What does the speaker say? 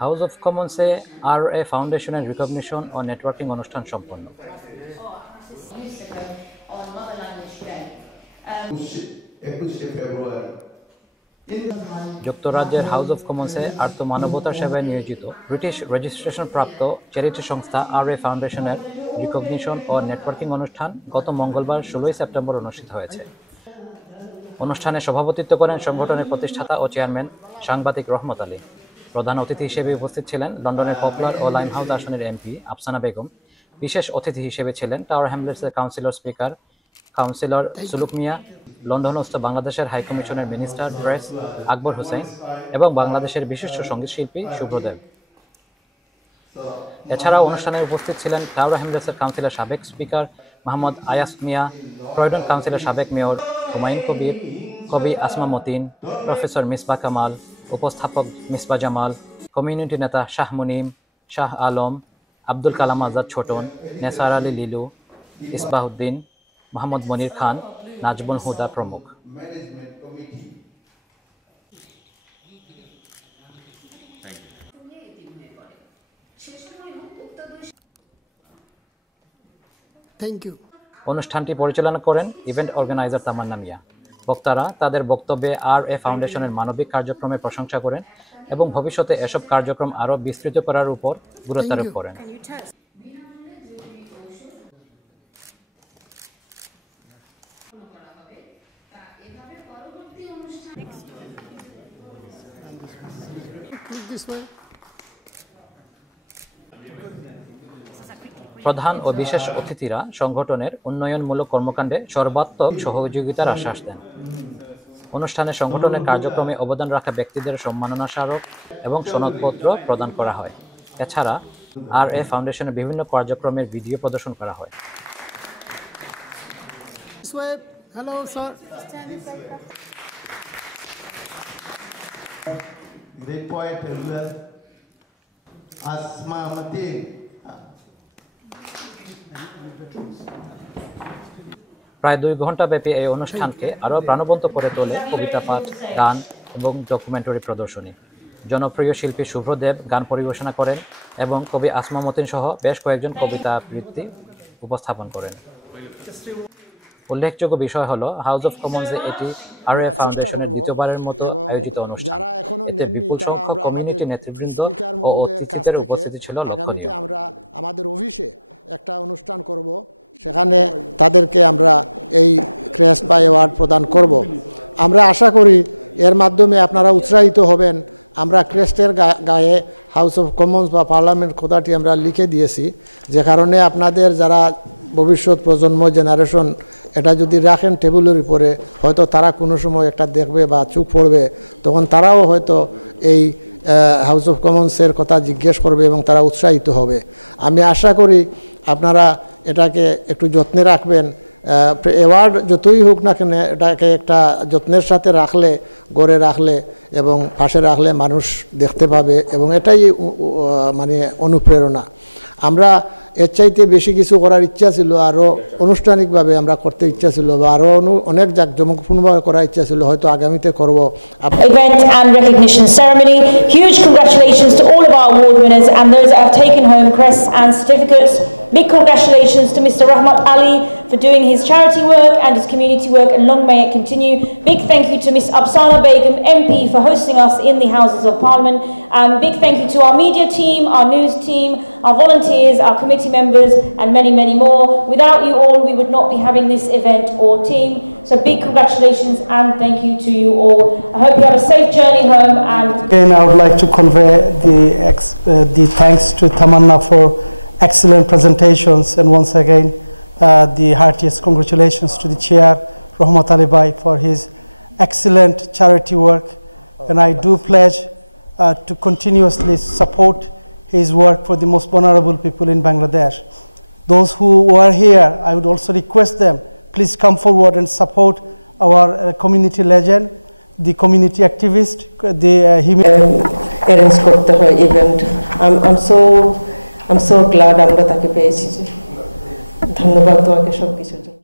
House of কমন্সে RA ফাউন্ডেশনের recognition ও networking অনুষ্ঠান সম্পন্ন। যুক্তরাজ্যের হাউস অফ কমন্সে আর্থ-মানবতার সেবায় নিয়োজিত ব্রিটিশ রেজিস্ট্রেশনপ্রাপ্ত চ্যারিটি সংস্থা RA ফাউন্ডেশনের রিকগনিশন ও নেটওয়ার্কিং অনুষ্ঠান গত মঙ্গলবার 16 সেপ্টেম্বর অনুষ্ঠিত হয়েছে। অনুষ্ঠানে সভাপতিত্ব করেন সংগঠনের প্রতিষ্ঠাতা ও চেয়ারম্যান সাংবাদিক রহমত আলী। প্রধান অতিথি হিসেবে উপস্থিত ছিলেন লন্ডনের পপুলার ও লাইমহাউস আসনের MP আফসানা বেগম। বিশেষ অতিথি হিসেবে ছিলেন টাওয়ার হ্যামলেটসের কাউন্সিলর সুলুক মিয়া, লন্ডনস্থ বাংলাদেশের হাইকমিশনের মিনিস্টার প্রেস আকবর হোসেন এবং বাংলাদেশের বিশিষ্ট সঙ্গীতশিল্পী শুভ্রদেব। এছাড়াও অনুষ্ঠানে উপস্থিত ছিলেন টাওয়ার হ্যামলেটসের কাউন্সিলের সাবেক স্পিকার মোহাম্মদ আয়াস মিয়া, ক্রয়ডন কাউন্সিলের সাবেক মেয়র হুমায়ুন কবির, কবি আসমা মতিন, প্রফেসর মিসবাহ কামাল, উপস্থাপক মিসবাহ জামাল, কমিউনিটি নেতা শাহ মুনিম, শাহ আলম, আব্দুল কালাম আজাদ ছোটন, নেসার আলী লিলু, ইসবাহুদ্দিন, মোহাম্মদ মনির খান, নাজমুল হুদা প্রমুখ। অনুষ্ঠানটি পরিচালনা করেন ইভেন্ট অর্গানাইজার তামান্না মিয়া। বক্তারা তাদের বক্তব্যে RA ফাউন্ডেশনের মানবিক কার্যক্রমের প্রশংসা করেন এবং ভবিষ্যতে এসব কার্যক্রম আরও বিস্তৃত করার উপর গুরুত্বারোপ করেন। প্রধান ও বিশেষ অতিথিরা সংগঠনের উন্নয়নমূলক কর্মকাণ্ডে সর্বাত্মক সহযোগিতার আশ্বাস দেন। অনুষ্ঠানে সংগঠনের কার্যক্রমে অবদান রাখা ব্যক্তিদের সম্মাননা স্মারক এবং সনদপত্র প্রদান করা হয়। এছাড়া RA ফাউন্ডেশনের বিভিন্ন কার্যক্রমের ভিডিও প্রদর্শন করা হয়। Great poet as well, Asma Mateen. প্রায় 2 ঘন্টা ব্যাপী এই অনুষ্ঠানকে আরও প্রাণবন্ত করে তোলে কবিতা পাঠ, গান এবং ডকুমেন্টারি প্রদর্শনী। জনপ্রিয় শিল্পী শুভ্রদেব গান পরিবেশনা করেন এবং কবি আসমা মতিন সহ বেশ কয়েকজন কবিতা আবৃত্তি উপস্থাপন করেন। উল্লেখযোগ্য বিষয় হলো হাউস অফ কমন্সে এটি RA ফাউন্ডেশনের দ্বিতীয়বারের মতো আয়োজিত অনুষ্ঠান। এতে বিপুল সংখ্যক কমিউনিটি নেতৃবৃন্দ ও অতিথিদের উপস্থিতি ছিল আগামীতে আমরা আমাদের অফিসে একটা অনুষ্ঠান করব, সেখানে তাদেরকে আমরা এই ক্রেস্ট বা অ্যাওয়ার্ড প্রদান করব। আমরা আশা করি এর মাধ্যমে আপনারা উৎসাহিত হবেন। আমরা ক্রেস্টের গায়ে হাউস অফ কমন্স বা পার্লামেন্ট কথাটি আমরা লিখে দিয়েছি, যে কারণে আপনাদের যারা ভবিষ্যৎ প্রজন্ম জেনারেশন এটা যদি রাখেন টেবিলের উপরে, হয়তো তারা কোনো সময় একটা দেখবে বা চোখ পড়বে, তখন তারাও হয়তো এই হাউস অফ কমন্সের কথা জিজ্ঞেস করবে এবং তারা উৎসাহিত হবে। আমি আশা করি আপনারা এটাকে একটু যত্নে রাখবেন। অ্যাওয়ার্ড যতই হোক না কেন, এটাকে একটা যত্নের সাথে রাখলে, গড়ে রাখলে এবং পাশে রাখলে মানুষ দেখতে পাবে এবং এটাই মানে অনুপ্রেরণা। আমরা এর চাইতে বেশি কিছু করার ইচ্ছা ছিল, আরও আনুষ্ঠানিকভাবে আমরা করতে ইচ্ছা ছিল বা আরও অনেক জাঁকজমকপূর্ণভাবে করার ইচ্ছা ছিল, হয়তো আগামীতে করব। Event and recognition ceremony. Huge congratulations to all of our award winners and those that have taken home crests and certificates. Big congratulations to Mr. Rahmat Ali for doing his charity work and his community work, and long may it continue. Big thank you to Ms. Afsana Begum, MP, for hosting us in the Houses of Parliament. Big thank you to our media team, our news team, our volunteers, our committee members, and many, many more. Without you all, we would not be having this event or team. So big congratulations and thank you to you all. I hope you have a safe journey home. And again, I would like to convey the thanks to Tamanna for excellent presentations, and once again the heartiest congratulations to the chair Rahmat Ali Bhai for his excellent charity work, and I do pledge to continuously support his work for the most vulnerable people in Bangladesh. Those who are here, I would also request them, please come forward and support our community legend, the community activist, the arrange korte hoy event. I'm so glad আমরা তাকে পেয়েছি। ধন্যবাদ তোমাকে সবকিছুর জন্য।